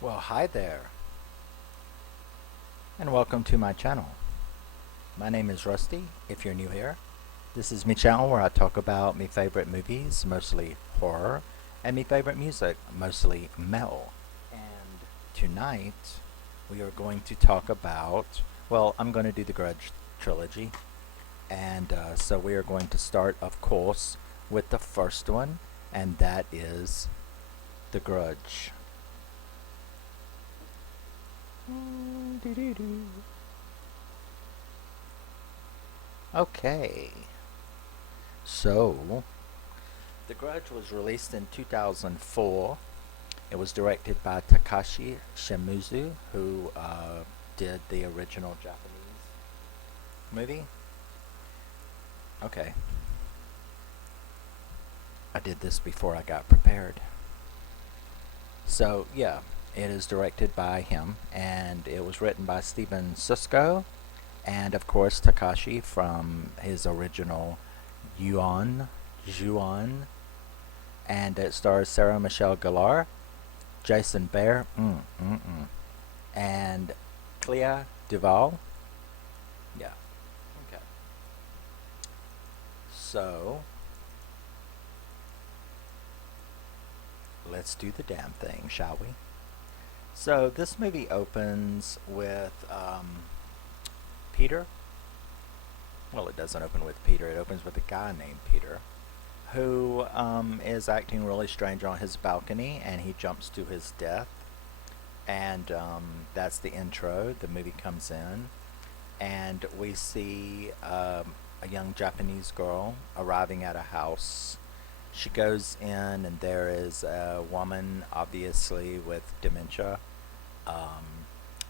Well, hi there, and welcome to my channel. My name is Rusty, if you're new here. This is my channel where I talk about my favorite movies, mostly horror, and my favorite music, mostly metal. And tonight, we are going to talk about, well, I'm going to do the Grudge trilogy. And so we are going to start, of course, with the first one, and that is The Grudge. Okay, so The Grudge was released in 2004. It was directed by Takashi Shimizu, who did the original Japanese movie. Okay, I did this before I got prepared. So, yeah, it is directed by him, and it was written by Steven Susco, and of course Takashi from his original Juon, and it stars Sarah Michelle Gellar, Jason Behr, and Clea DuVall. Yeah. Okay. So let's do the damn thing, shall we? So this movie opens with Peter. Well, it doesn't open with Peter. It opens with a guy named Peter who is acting really strange on his balcony, and he jumps to his death. And that's the intro. The movie comes in, and we see a young Japanese girl arriving at a house. She goes in, and there is a woman, obviously with dementia,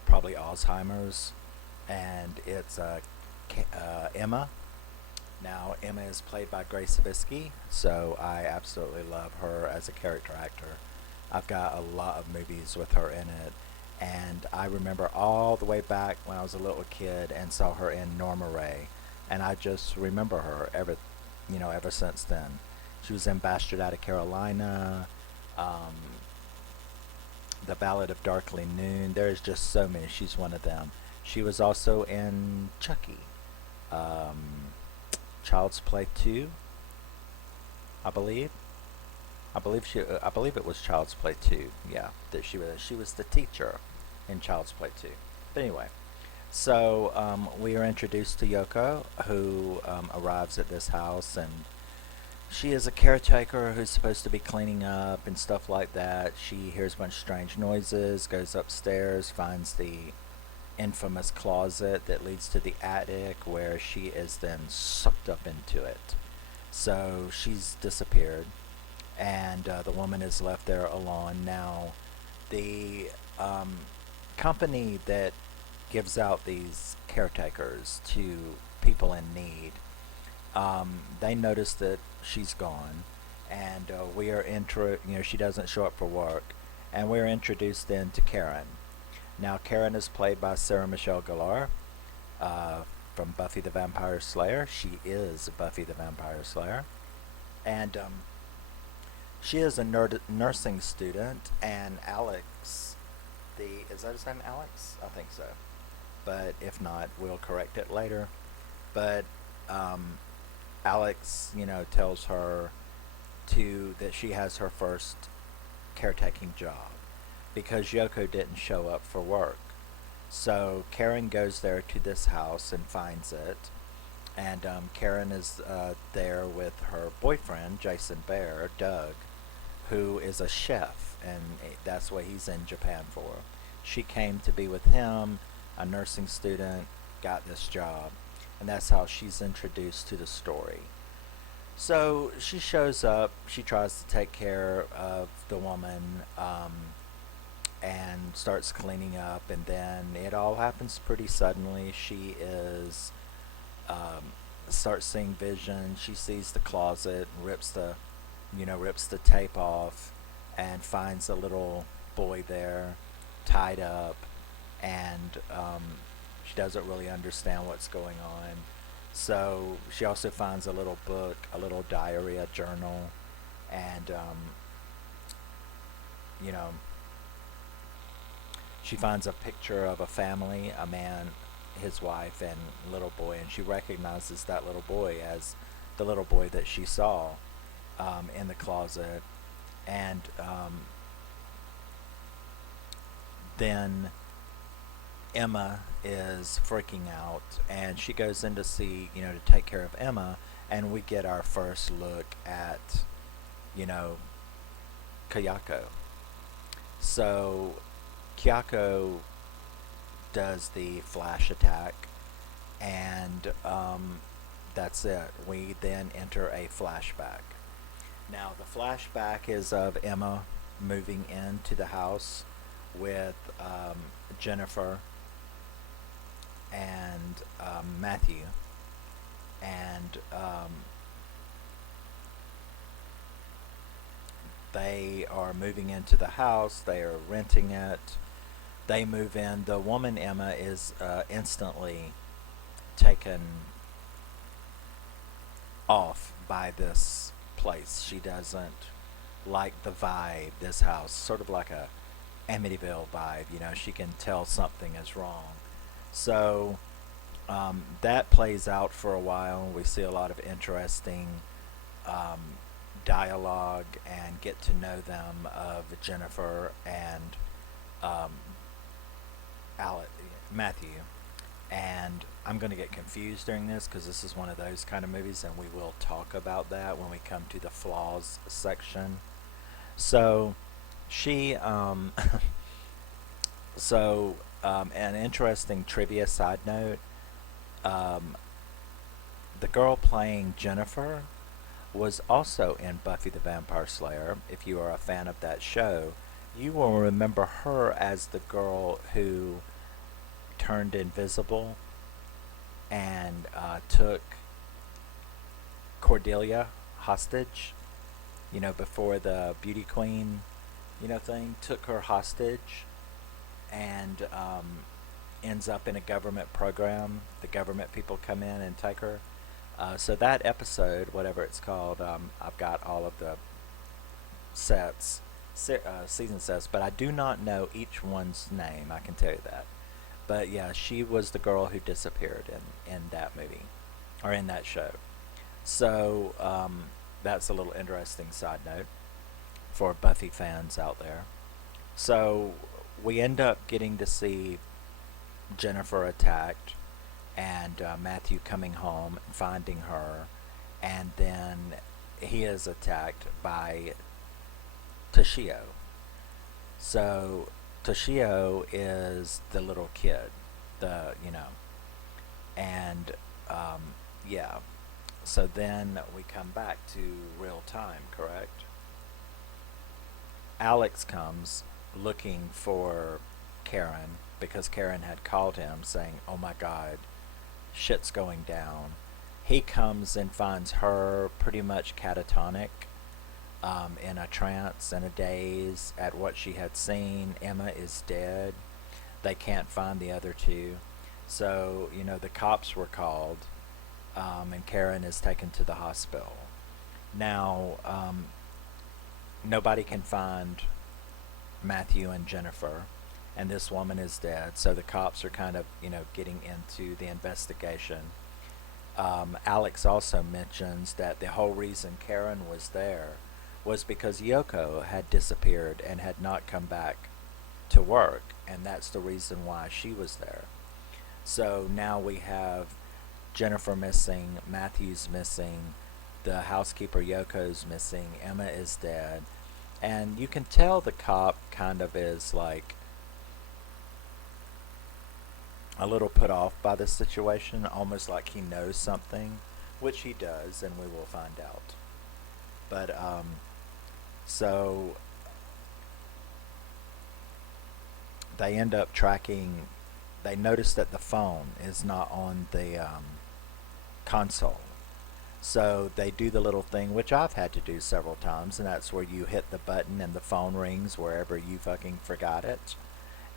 probably Alzheimer's, and it's Emma. Now, Emma is played by Grace Zabriskie, so I absolutely love her as a character actor. I've got a lot of movies with her in it, and I remember all the way back when I was a little kid and saw her in Norma Ray, and I just remember her ever since then. She was in Bastard Out of Carolina, um, The Ballad of Darkly Noon. There's just so many. She's one of them. She was also in Chucky, um, Child's Play 2, I believe. I believe it was Child's Play 2. Yeah, that she was the teacher in Child's Play 2. But anyway, so we are introduced to Yoko, who arrives at this house, and she is a caretaker who's supposed to be cleaning up and stuff like that. She hears a bunch of strange noises, goes upstairs, finds the infamous closet that leads to the attic, where she is then sucked up into it. So she's disappeared, and the woman is left there alone. Now, the company that gives out these caretakers to people in need, they notice that she's gone, and she doesn't show up for work, and we're introduced then to Karen. Now, Karen is played by Sarah Michelle Gellar from Buffy the Vampire Slayer. She is Buffy the Vampire Slayer, and she is a nursing student, and Alex, is that his name, Alex? I think so. But if not, we'll correct it later. But Alex, tells her that she has her first caretaking job because Yoko didn't show up for work. So Karen goes there to this house and finds it, and Karen is there with her boyfriend, Jason Behr, Doug, who is a chef, and that's what he's in Japan for. She came to be with him, a nursing student, got this job, and that's how she's introduced to the story. So she shows up, she tries to take care of the woman, and starts cleaning up, and then it all happens pretty suddenly. She is starts seeing visions. She sees the closet, and rips the tape off, and finds a little boy there, tied up, and she doesn't really understand what's going on. So she also finds a little book, a little diary, a journal, and you know she finds a picture of a family, a man, his wife, and little boy, and she recognizes that little boy as the little boy that she saw in the closet. And then Emma is freaking out, and she goes in to see, to take care of Emma, and we get our first look at, you know, Kayako. So Kyako does the flash attack, and that's it. We then enter a flashback. Now, the flashback is of Emma moving into the house with Jennifer and Matthew, and they are moving into the house. They are renting it. They move in. The woman Emma is instantly taken off by this place. She doesn't like the vibe, this house, sort of like a Amityville vibe. She can tell something is wrong. So that plays out for a while. We see a lot of interesting um, dialogue and get to know them of Jennifer and um, Matthew. And I'm going to get confused during this because this is one of those kind of movies, and we will talk about that when we come to the flaws section. So she, an interesting trivia side note, um, the girl playing Jennifer was also in Buffy the Vampire Slayer. If you are a fan of that show, you will remember her as the girl who turned invisible and took Cordelia hostage, before the beauty queen, thing, took her hostage, and ends up in a government program. The government people come in and take her. So that episode, whatever it's called, I've got all of the season sets, but I do not know each one's name, I can tell you that. But yeah, she was the girl who disappeared in that movie, or in that show. So that's a little interesting side note for Buffy fans out there. So we end up getting to see Jennifer attacked, and Matthew coming home and finding her, and then he is attacked by Toshio. So Toshio is the little kid, and yeah. So then we come back to real time, correct? Alex comes looking for Karen because Karen had called him saying, "Oh my God, shit's going down." He comes and finds her pretty much catatonic, in a trance and a daze at what she had seen. Emma is dead. They can't find the other two. So, the cops were called, and Karen is taken to the hospital. Now, nobody can find Matthew and Jennifer, and this woman is dead. So the cops are kind of, getting into the investigation. Alex also mentions that the whole reason Karen was there was because Yoko had disappeared and had not come back to work, and that's the reason why she was there. So now we have Jennifer missing, Matthew's missing, the housekeeper Yoko's missing, Emma is dead, and you can tell the cop kind of is like a little put off by this situation, almost like he knows something, which he does, and we will find out. But so they end up tracking. They notice that the phone is not on the console. So they do the little thing, which I've had to do several times, and that's where you hit the button and the phone rings wherever you fucking forgot it.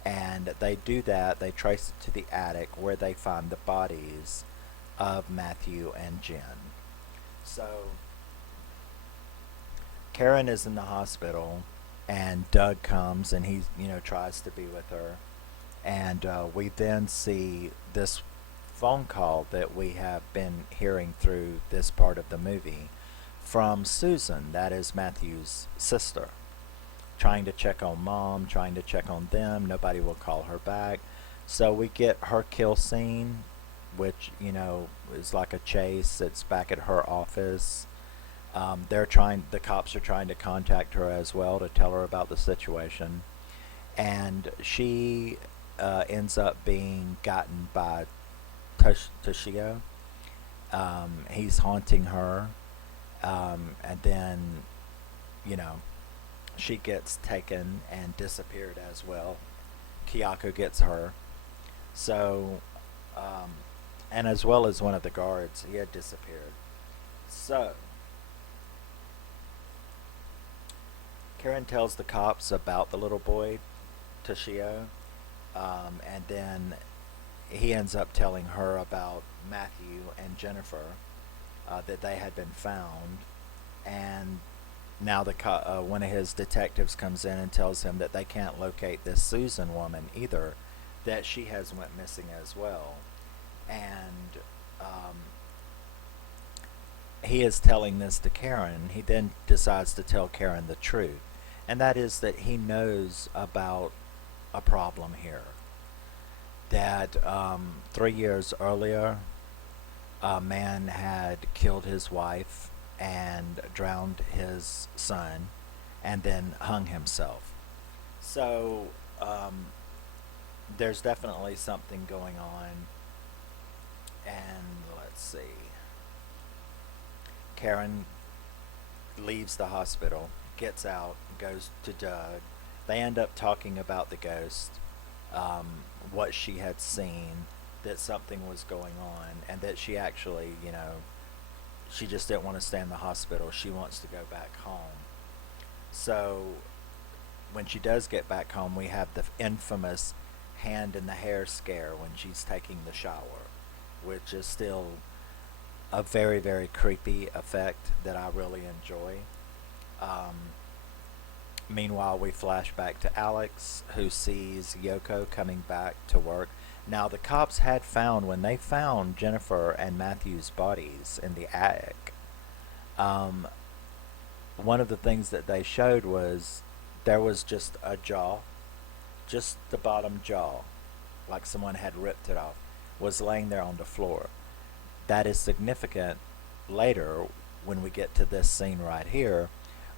And they do that. They trace it to the attic where they find the bodies of Matthew and Jen. So Karen is in the hospital, and Doug comes and he, tries to be with her. And we then see this phone call that we have been hearing through this part of the movie from Susan, that is Matthew's sister, trying to check on mom, trying to check on them. Nobody will call her back. So we get her kill scene, which, is like a chase. It's back at her office. The cops are trying to contact her as well to tell her about the situation. And she ends up being gotten by Toshio. He's haunting her. And then, you know, she gets taken and disappeared as well. Kayako gets her. So, um, and as well as one of the guards, he had disappeared. So, Karen tells the cops about the little boy, Toshio, and then he ends up telling her about Matthew and Jennifer, that they had been found, and now one of his detectives comes in and tells him that they can't locate this Susan woman either, that she has went missing as well, and he is telling this to Karen. He then decides to tell Karen the truth, and that is that he knows about a problem here. That 3 years earlier, a man had killed his wife and drowned his son and then hung himself. So there's definitely something going on. And let's see. Karen leaves the hospital, gets out, goes to Doug. They end up talking about the ghost, what she had seen, that something was going on, and that she actually, she just didn't want to stay in the hospital. She wants to go back home. So when she does get back home, we have the infamous hand in the hair scare when she's taking the shower, which is still a very, very creepy effect that I really enjoy. Um, Meanwhile, we flash back to Alex, who sees Yoko coming back to work. Now, the cops had found, when they found Jennifer and Matthew's bodies in the attic, um, one of the things that they showed was there was just a jaw, just the bottom jaw, like someone had ripped it off, was laying there on the floor. That is significant later when we get to this scene right here,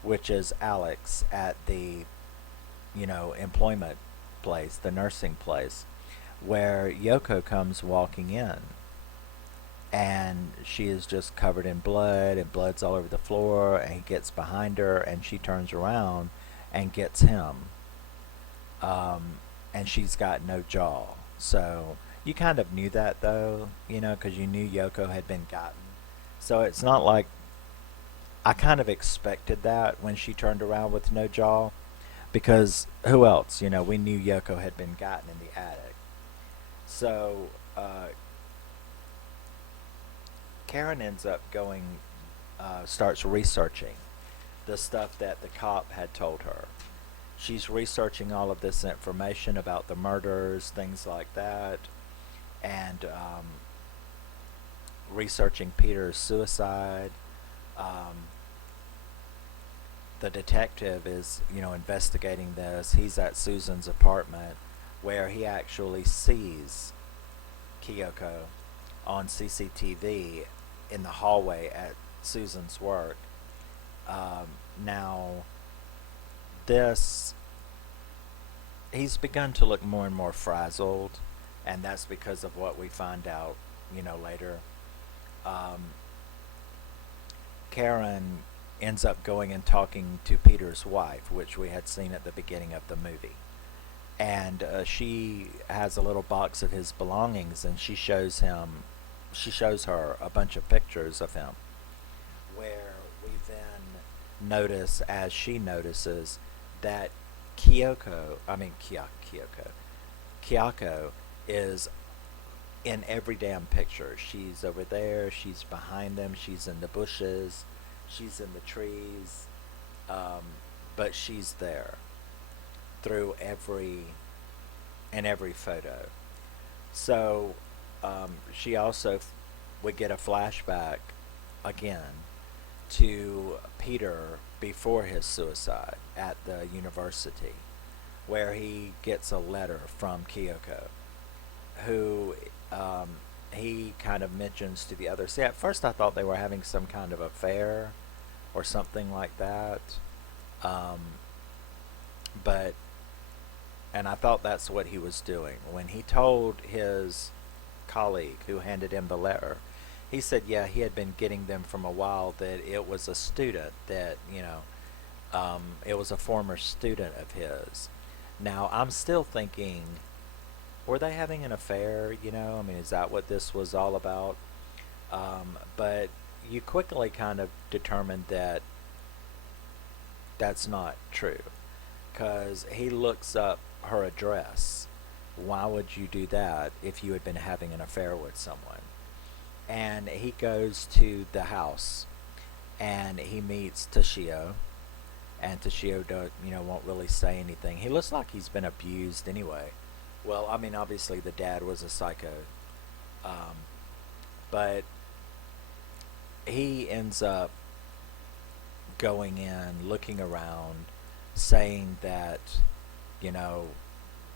which is Alex at the, employment place, the nursing place, where Yoko comes walking in. And she is just covered in blood, and blood's all over the floor, and he gets behind her, and she turns around and gets him. And she's got no jaw. So you kind of knew that, though, because you knew Yoko had been gotten. So it's not like, I kind of expected that when she turned around with no jaw, because who else? We knew Yoko had been gotten in the attic. So Karen ends up starts researching the stuff that the cop had told her. She's researching all of this information about the murders, things like that, and researching Peter's suicide. The detective is, investigating this. He's at Susan's apartment, where he actually sees Kyoko on CCTV in the hallway at Susan's work. Now, he's begun to look more and more frazzled, and that's because of what we find out, later. Karen ends up going and talking to Peter's wife, which we had seen at the beginning of the movie. And she has a little box of his belongings, and she shows her a bunch of pictures of him, where we then notice, as she notices, that Kyoko is in every damn picture. She's over there, she's behind them, she's in the bushes, she's in the trees, but she's there through every in every photo. So she also would get a flashback again to Peter before his suicide at the university, where he gets a letter from Kyoko, who he kind of mentions to the others. See, at first I thought they were having some kind of affair or something like that. Um, but, and I thought that's what he was doing. When he told his colleague who handed him the letter, he said, yeah, he had been getting them from a while, that it was a student that, it was a former student of his. Now, I'm still thinking, were they having an affair? I mean, is that what this was all about? But you quickly kind of determined that that's not true, because he looks up her address. Why would you do that if you had been having an affair with someone? And he goes to the house and he meets Toshio, and Toshio won't really say anything. He looks like he's been abused anyway. Well, I mean, obviously the dad was a psycho, um, but he ends up going in, looking around, saying that, you know,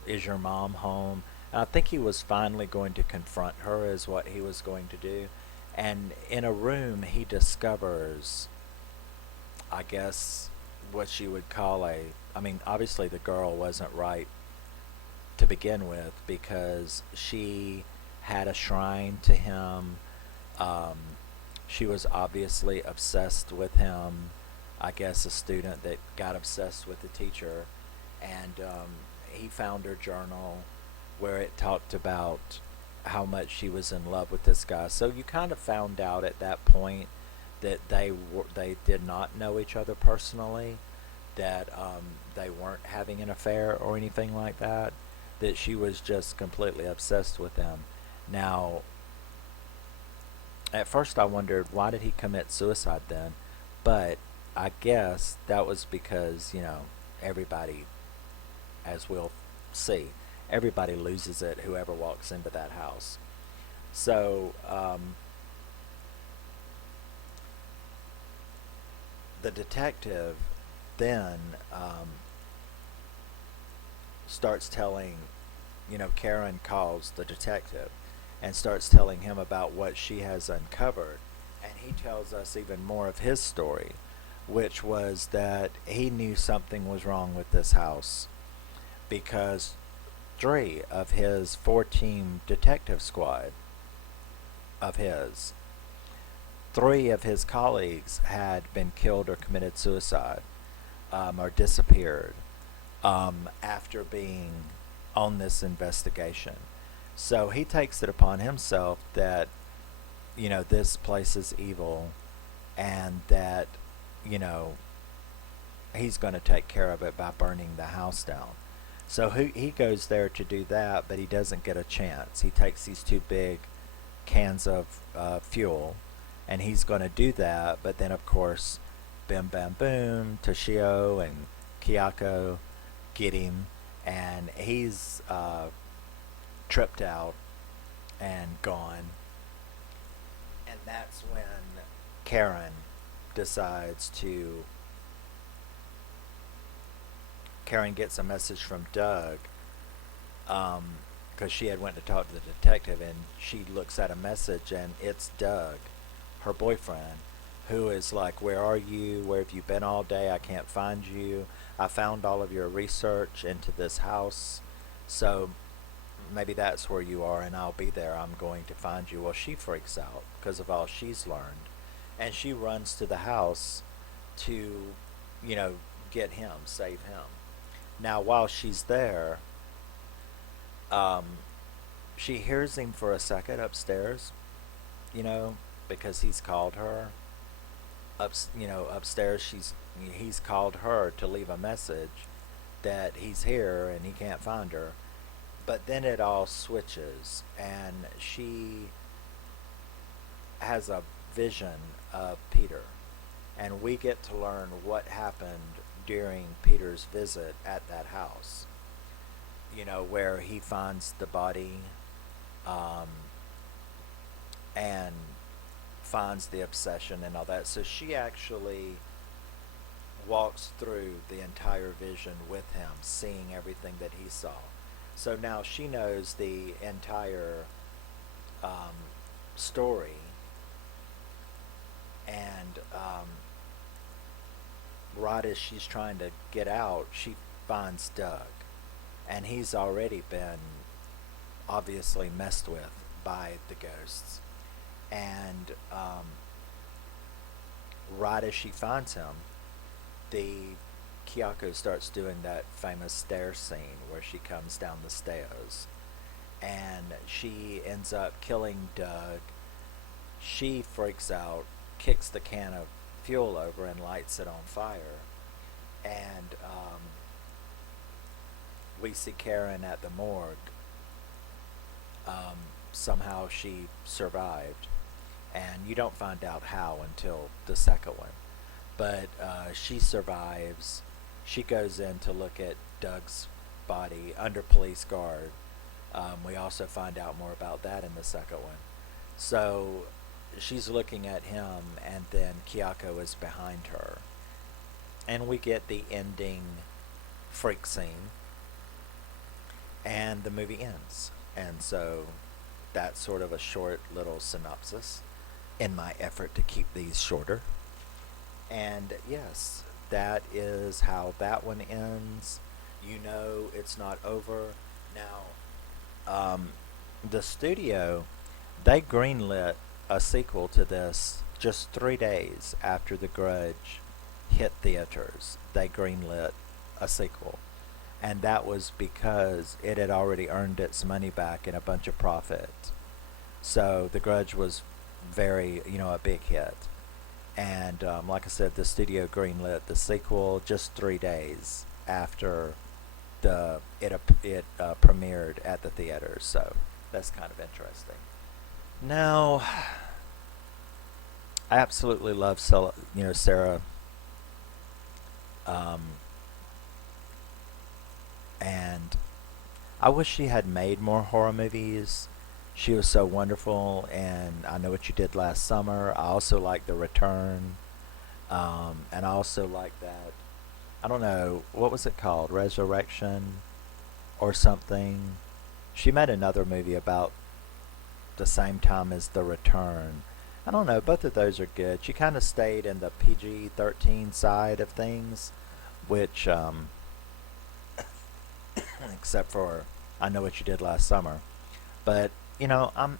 is your mom home? And I think he was finally going to confront her, is what he was going to do. And in a room, he discovers, I guess, what you would call I mean, obviously the girl wasn't right to begin with, because she had a shrine to him. Um, she was obviously obsessed with him. I guess a student that got obsessed with the teacher. And he found her journal where it talked about how much she was in love with this guy. So you kind of found out at that point that they did not know each other personally, that they weren't having an affair or anything like that, that she was just completely obsessed with him. Now, at first I wondered, why did he commit suicide then? But I guess that was because, everybody, as we'll see, everybody loses it, whoever walks into that house. So, the detective then starts telling, Karen calls the detective and starts telling him about what she has uncovered. And he tells us even more of his story, which was that he knew something was wrong with this house, because 3 of his 4-team detective squad of his, 3 of his colleagues had been killed or committed suicide, or disappeared, after being on this investigation. So he takes it upon himself that, this place is evil, and that, he's going to take care of it by burning the house down. So he goes there to do that, but he doesn't get a chance. He takes these 2 big cans of fuel, and he's going to do that, but then of course, bim bam boom, Toshio and Kyoko get him, and he's tripped out and gone. And that's when Karen decides to Karen gets a message from Doug, because she had went to talk to the detective, and she looks at a message, and it's Doug, her boyfriend, who is like, where are you? Where have you been all day? I can't find you. I found all of your research into this house, so maybe that's where you are, and I'll be there. I'm going to find you. Well, she freaks out because of all she's learned, and she runs to the house to, get him, save him. Now, while she's there, she hears him for a second upstairs, because he's called her. Upstairs, he's called her to leave a message that he's here and he can't find her. But then it all switches, and she has a vision of Peter, and we get to learn what happened during Peter's visit at that house. where he finds the body, um, and finds the obsession and all that. So she actually walks through the entire vision with him, seeing everything that he saw. So now she knows the entire um, story, and right as she's trying to get out, she finds Doug, and he's already been obviously messed with by the ghosts. And right as she finds him, the Kyoko starts doing that famous stair scene where she comes down the stairs, and she ends up killing Doug. She freaks out, kicks the can of fuel over, and lights it on fire. And we see Karen at the morgue. Somehow she survived, and you don't find out how until the second one. But she survives. She goes in to look at Doug's body under police guard. We also find out more about that in the second one. So she's looking at him, and then Kyoko is behind her. And we get the ending freak scene, and the movie ends. And so that's sort of a short little synopsis in my effort to keep these shorter. And yes, that is how that one ends. It's not over. Now, the studio, they greenlit a sequel to this just 3 days after The Grudge hit theaters. They greenlit a sequel. And that was because it had already earned its money back in a bunch of profit. So The Grudge was very, a big hit. And like I said, the studio greenlit the sequel just 3 days after it premiered at the theaters. So that's kind of interesting. Now, I absolutely love Sarah, and I wish she had made more horror movies. She was so wonderful, and I Know What You Did Last Summer. I also like The Return, and I also like that. I don't know, what was it called? Resurrection or something. She made another movie about the same time as The Return. I don't know, both of those are good. She kind of stayed in the PG-13 side of things, which, except for I Know What You Did Last Summer. But, I'm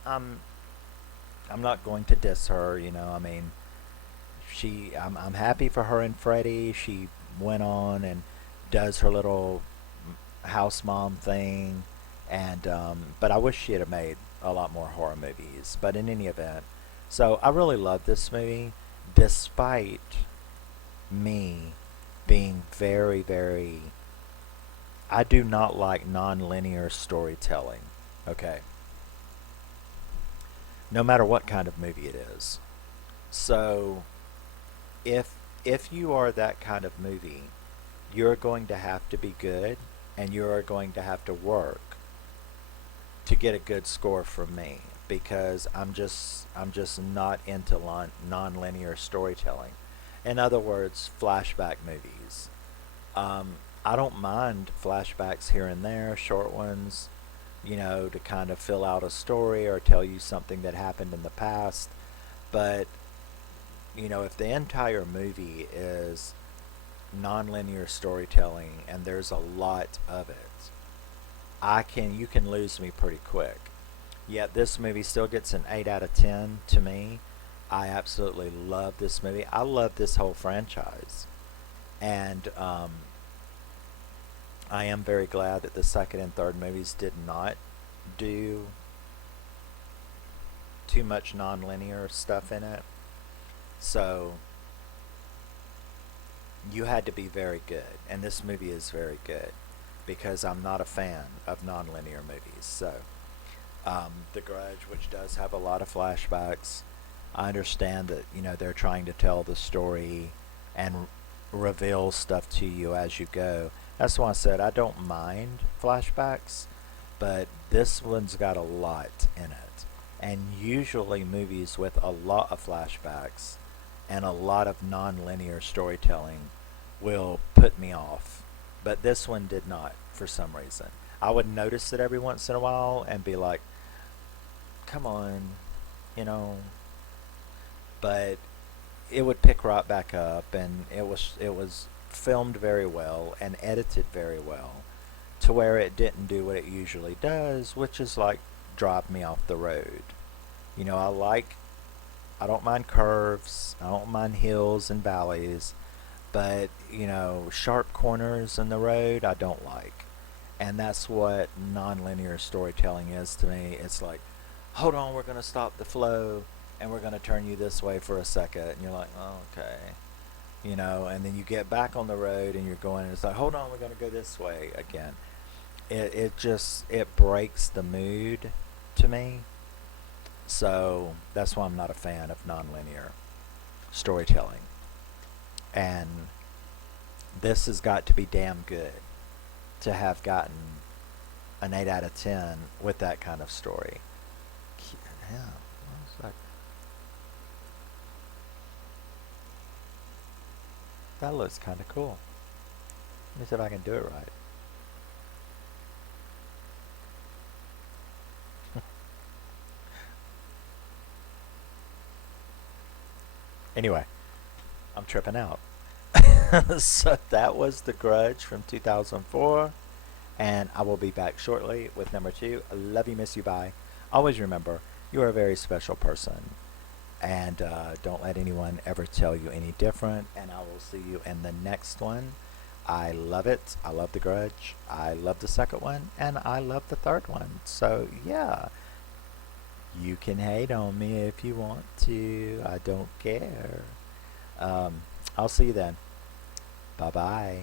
not going to diss her, I mean, I'm happy for her and Freddie. She went on and does her little house mom thing, and but I wish she had made a lot more horror movies. But in any event, so I really love this movie, despite me being very, very, I do not like non-linear storytelling. Okay, no matter what kind of movie it is. So if you are that kind of movie, you're going to have to be good, and you are going to have to work to get a good score from me, because I'm just not into non-linear storytelling. In other words, flashback movies. I don't mind flashbacks here and there, short ones, to kind of fill out a story or tell you something that happened in the past. But if the entire movie is non-linear storytelling and there's a lot of it, you can lose me pretty quick. Yet this movie still gets an 8 out of 10 to me. I absolutely love this movie. I love this whole franchise. And I am very glad that the second and third movies did not do too much non-linear stuff in it. So you had to be very good, and this movie is very good, because I'm not a fan of non-linear movies. So The Grudge, which does have a lot of flashbacks, I understand that they're trying to tell the story and reveal stuff to you as you go, That's why I said I don't mind flashbacks, but this one's got a lot in it. And usually movies with a lot of flashbacks and a lot of non-linear storytelling will put me off. But this one did not for some reason. I would notice it every once in a while and be like, come on, you know, but it would pick right back up, and it was filmed very well and edited very well to where it didn't do what it usually does, which is like drive me off the road. You know, I don't mind curves, I don't mind hills and valleys, but you know, sharp corners in the road I don't like. And that's what nonlinear storytelling is to me. It's like, hold on, we're going to stop the flow and we're going to turn you this way for a second. And you're like, oh, okay. You know, and then you get back on the road and you're going, and it's like, hold on, we're going to go this way again. It breaks the mood to me. So that's why I'm not a fan of nonlinear storytelling. And this has got to be damn good to have gotten an 8 out of 10 with that kind of story. Yeah, that looks kind of cool. Let me see if I can do it right. Anyway, I'm tripping out. So that was The Grudge from 2004, and I will be back shortly with number 2. Love you, miss you, bye. Always remember, you are a very special person, and don't let anyone ever tell you any different, and I will see you in the next one. I love it. I love The Grudge. I love the second one, and I love the third one. So yeah, you can hate on me if you want to. I don't care. I'll see you then. Bye bye.